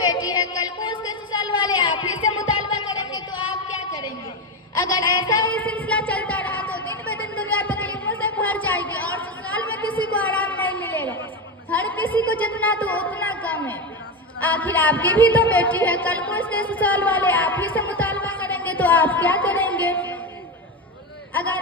बेटी है, कल को उसके ससुराल वाले आप ही से मुतालबा करेंगे तो आप क्या करेंगे? अगर ऐसा ही सिलसिला चलता रहा तो दिन ब दिन दुनिया तकलीफों से भर जाएगी और ससुराल में किसी को आराम नहीं मिलेगा। हर किसी को जितना तो उतना कम है। आखिर आपकी भी तो बेटी है, कल को उसके ससुराल वाले आप ही से मुतालबा करेंगे तो आप क्या करेंगे? अगर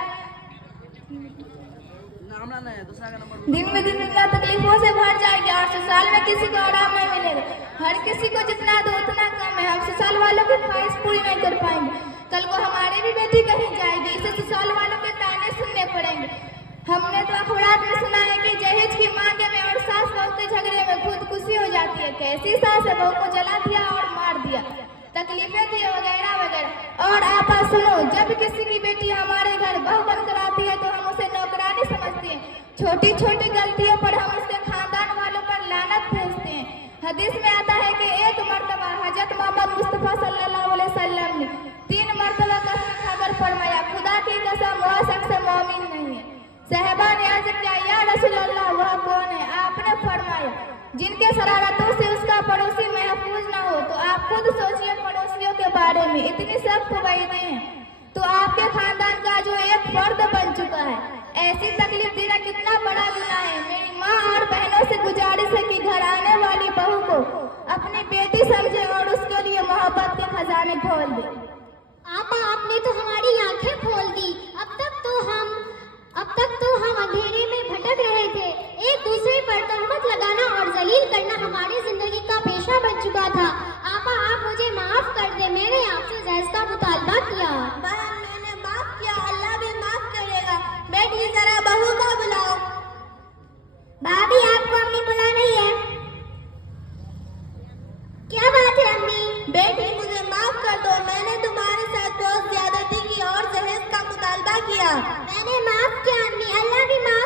दिन में दिन दुनिया तकलीफों से भर जाएगी और ससुराल में किसी को आराम नहीं मिलेगा। हर किसी को जितना दो उतना कम है। हम ससुराल वालों की ख्वाहिश पूरी नहीं कर पाएंगे। कल को हमारी भी बेटी कहीं जाएगी, इसे ससुराल वालों के ताने सुनने पड़ेंगे। हमने तो अखबार में सुना है कि जहेज की मांगे में और सास बहू के झगड़े में खुदकुशी हो जाती है। कैसी सास है, बहू को जला दिया और मार दिया, तकलीफें दी वगैरह वगैरह। और आप सुनो, जब किसी की बेटी हमारे घर बहू बनकर आती है तो हम उसे नौकरानी समझते हैं। छोटी छोटी गलतियों पर हम उसके खानदान वालों पर लानत भेजते हैं। हदीस में आता है कि एक मर्तबा हजरत मोहम्मद मुस्तफा सल्लल्लाहु अलैहि वसल्लम ने 3 मर्तबा कसम खाकर फरमाया, खुदा की कसम वह शख्स मोमिन नहीं है। साहिबा ने अर्ज किया, या रसूल अल्लाह वह कौन है? आपने फरमाया, जिनके शरारतों से उसका पड़ोसी महफूज न हो। तो आप खुद सोचिए पड़ोसियों के बारे में इतनी सख्त वईदें हैं तो आपके खानदान का जो एक फर्द बन चुका है, ऐसी तकलीफ देना कितना बड़ा गुनाह है। मेरी माँ और बहनों से गुजारिश है कि घर आने वाली बहू को अपनी बेटी समझे और उसके लिए मोहब्बत के खजाने खोल दे। आपा, आपने तो हमारी आंखें खोल दी। अब तक तो हम अंधेरे में भटक रहे थे। एक दूसरे पर तहमत लगाना और जलील करना हमारी जिंदगी का पेशा बन चुका था। आपा, आप मुझे माफ कर दे, मैंने आपसे जहेज का मुतालबा किया। बहन, मैंने माफ किया, अल्लाह भी माफ करेगा। बेटी जरा बहू को बुलाओ। भाभी, आपको अम्मी बुला रही है। क्या बात है अम्मी? बेटी मुझे माफ कर दो, मैंने तुम्हारे साथ बहुत ज्यादती की और जहेज का मुतालबा किया। मैंने माफ किया अम्मी, अल्लाह भी माफ